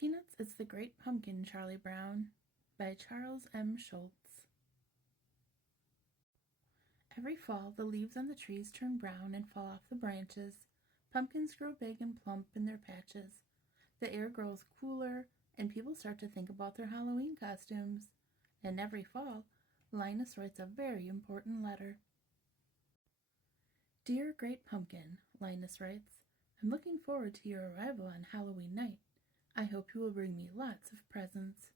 Peanuts is the Great Pumpkin, Charlie Brown, by Charles M. Schulz. Every fall, the leaves on the trees turn brown and fall off the branches. Pumpkins grow big and plump in their patches. The air grows cooler, and people start to think about their Halloween costumes. And every fall, Linus writes a very important letter. Dear Great Pumpkin, Linus writes, I'm looking forward to your arrival on Halloween night. I hope you will bring me lots of presents.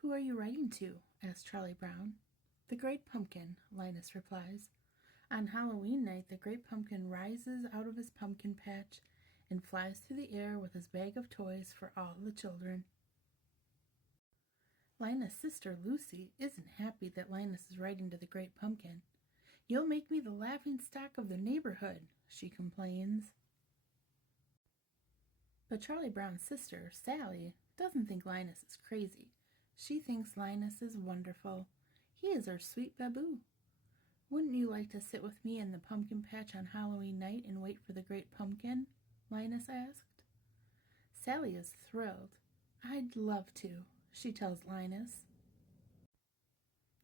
Who are you writing to? Asks Charlie Brown. The Great Pumpkin, Linus replies. On Halloween night, the Great Pumpkin rises out of his pumpkin patch and flies through the air with his bag of toys for all the children. Linus' sister Lucy isn't happy that Linus is writing to the Great Pumpkin. You'll make me the laughing stock of the neighborhood, she complains. But Charlie Brown's sister, Sally, doesn't think Linus is crazy. She thinks Linus is wonderful. He is our sweet baboo. Wouldn't you like to sit with me in the pumpkin patch on Halloween night and wait for the Great Pumpkin? Linus asked. Sally is thrilled. I'd love to, she tells Linus.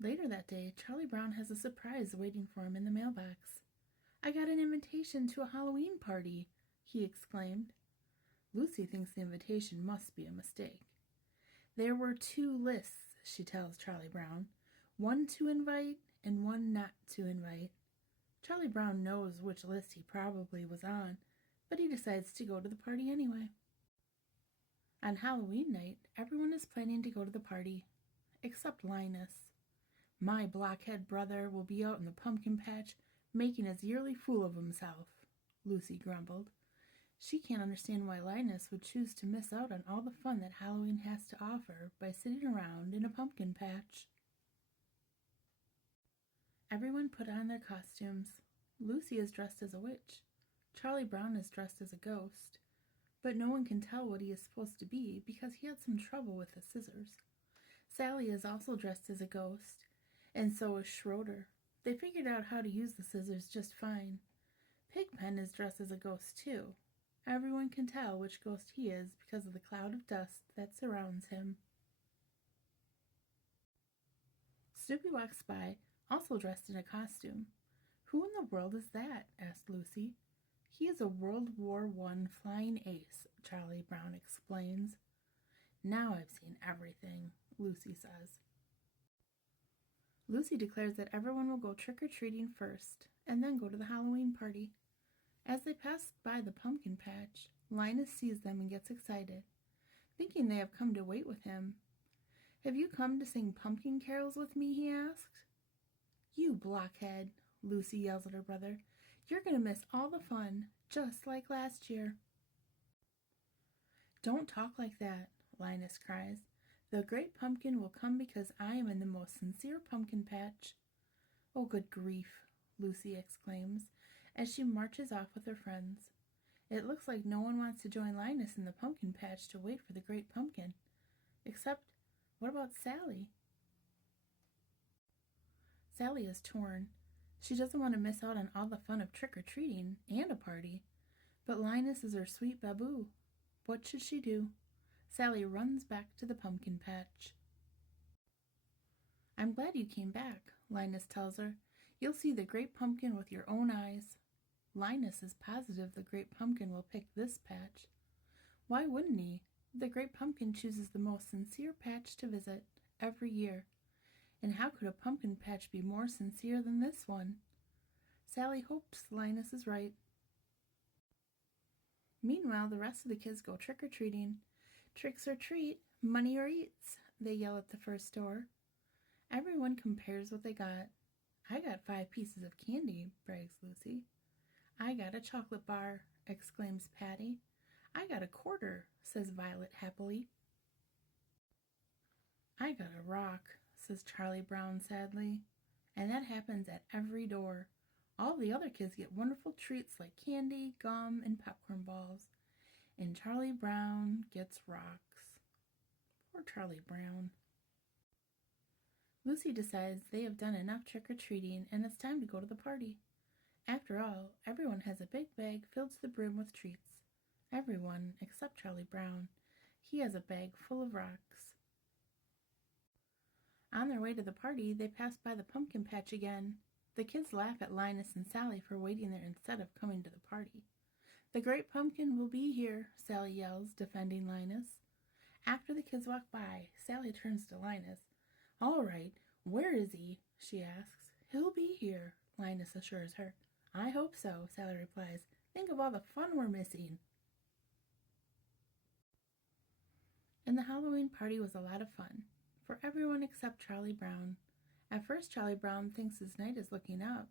Later that day, Charlie Brown has a surprise waiting for him in the mailbox. I got an invitation to a Halloween party, he exclaimed. Lucy thinks the invitation must be a mistake. There were 2 lists, she tells Charlie Brown, one to invite and one not to invite. Charlie Brown knows which list he probably was on, but he decides to go to the party anyway. On Halloween night, everyone is planning to go to the party, except Linus. My blockhead brother will be out in the pumpkin patch making his yearly fool of himself, Lucy grumbled. She can't understand why Linus would choose to miss out on all the fun that Halloween has to offer by sitting around in a pumpkin patch. Everyone put on their costumes. Lucy is dressed as a witch. Charlie Brown is dressed as a ghost. But no one can tell what he is supposed to be because he had some trouble with the scissors. Sally is also dressed as a ghost, and so is Schroeder. They figured out how to use the scissors just fine. Pigpen is dressed as a ghost too. Everyone can tell which ghost he is because of the cloud of dust that surrounds him. Snoopy walks by, also dressed in a costume. Who in the world is that? Asked Lucy. He is a World War I flying ace, Charlie Brown explains. Now I've seen everything, Lucy says. Lucy declares that everyone will go trick-or-treating first, and then go to the Halloween party. As they pass by the pumpkin patch, Linus sees them and gets excited, thinking they have come to wait with him. Have you come to sing pumpkin carols with me? He asked. You blockhead, Lucy yells at her brother. You're going to miss all the fun, just like last year. Don't talk like that, Linus cries. The Great Pumpkin will come because I am in the most sincere pumpkin patch. Oh, good grief, Lucy exclaims, as she marches off with her friends. It looks like no one wants to join Linus in the pumpkin patch to wait for the Great Pumpkin. Except, what about Sally? Sally is torn. She doesn't want to miss out on all the fun of trick-or-treating and a party. But Linus is her sweet baboo. What should she do? Sally runs back to the pumpkin patch. I'm glad you came back, Linus tells her. You'll see the Great Pumpkin with your own eyes. Linus is positive the Great Pumpkin will pick this patch. Why wouldn't he? The Great Pumpkin chooses the most sincere patch to visit every year. And how could a pumpkin patch be more sincere than this one? Sally hopes Linus is right. Meanwhile, the rest of the kids go trick-or-treating. Tricks or treat, money or eats, they yell at the first door. Everyone compares what they got. I got 5 pieces of candy, brags Lucy. I got a chocolate bar, exclaims Patty. I got a quarter, says Violet happily. I got a rock, says Charlie Brown sadly. And that happens at every door. All the other kids get wonderful treats like candy, gum, and popcorn balls. And Charlie Brown gets rocks. Poor Charlie Brown. Lucy decides they have done enough trick-or-treating and it's time to go to the party. After all, everyone has a big bag filled to the brim with treats. Everyone except Charlie Brown, He has a bag full of rocks. On their way to the party, they pass by the pumpkin patch again. The kids laugh at Linus and Sally for waiting there instead of coming to the party. The great pumpkin will be here, Sally yells, defending Linus. After the kids walk by, Sally turns to Linus. All right, where is he? She asks. He'll be here, Linus assures her. I hope so, Sally replies. Think of all the fun we're missing. And the Halloween party was a lot of fun, for everyone except Charlie Brown. At first, Charlie Brown thinks his night is looking up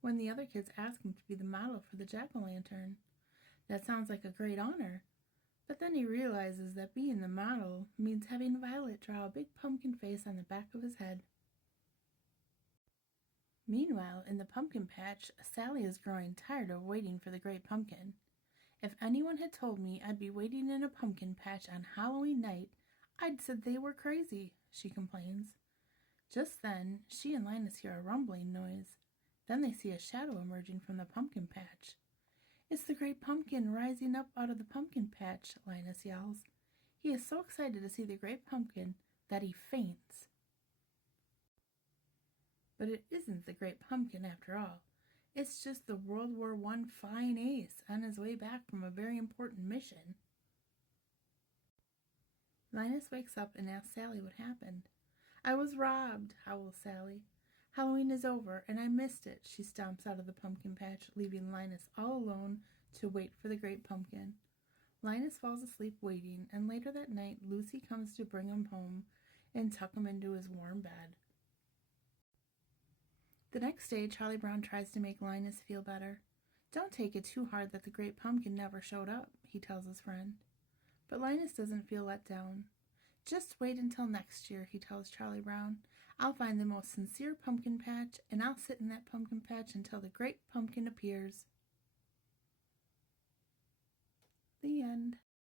when the other kids ask him to be the model for the jack-o'-lantern. That sounds like a great honor, but then he realizes that being the model means having Violet draw a big pumpkin face on the back of his head. Meanwhile, in the pumpkin patch, Sally is growing tired of waiting for the great pumpkin. If anyone had told me I'd be waiting in a pumpkin patch on Halloween night, I'd said they were crazy, she complains. Just then, she and Linus hear a rumbling noise. Then they see a shadow emerging from the pumpkin patch. It's the great pumpkin rising up out of the pumpkin patch, Linus yells. He is so excited to see the great pumpkin that he faints. But it isn't the great pumpkin after all. It's just the World War I flying ace on his way back from a very important mission. Linus wakes up and asks Sally what happened. I was robbed, howls Sally. Halloween is over, and I missed it. She stomps out of the pumpkin patch, leaving Linus all alone to wait for the great pumpkin. Linus falls asleep waiting, and later that night, Lucy comes to bring him home and tuck him into his warm bed. The next day, Charlie Brown tries to make Linus feel better. Don't take it too hard that the great pumpkin never showed up, he tells his friend. But Linus doesn't feel let down. Just wait until next year, he tells Charlie Brown. I'll find the most sincere pumpkin patch, and I'll sit in that pumpkin patch until the great pumpkin appears. The end.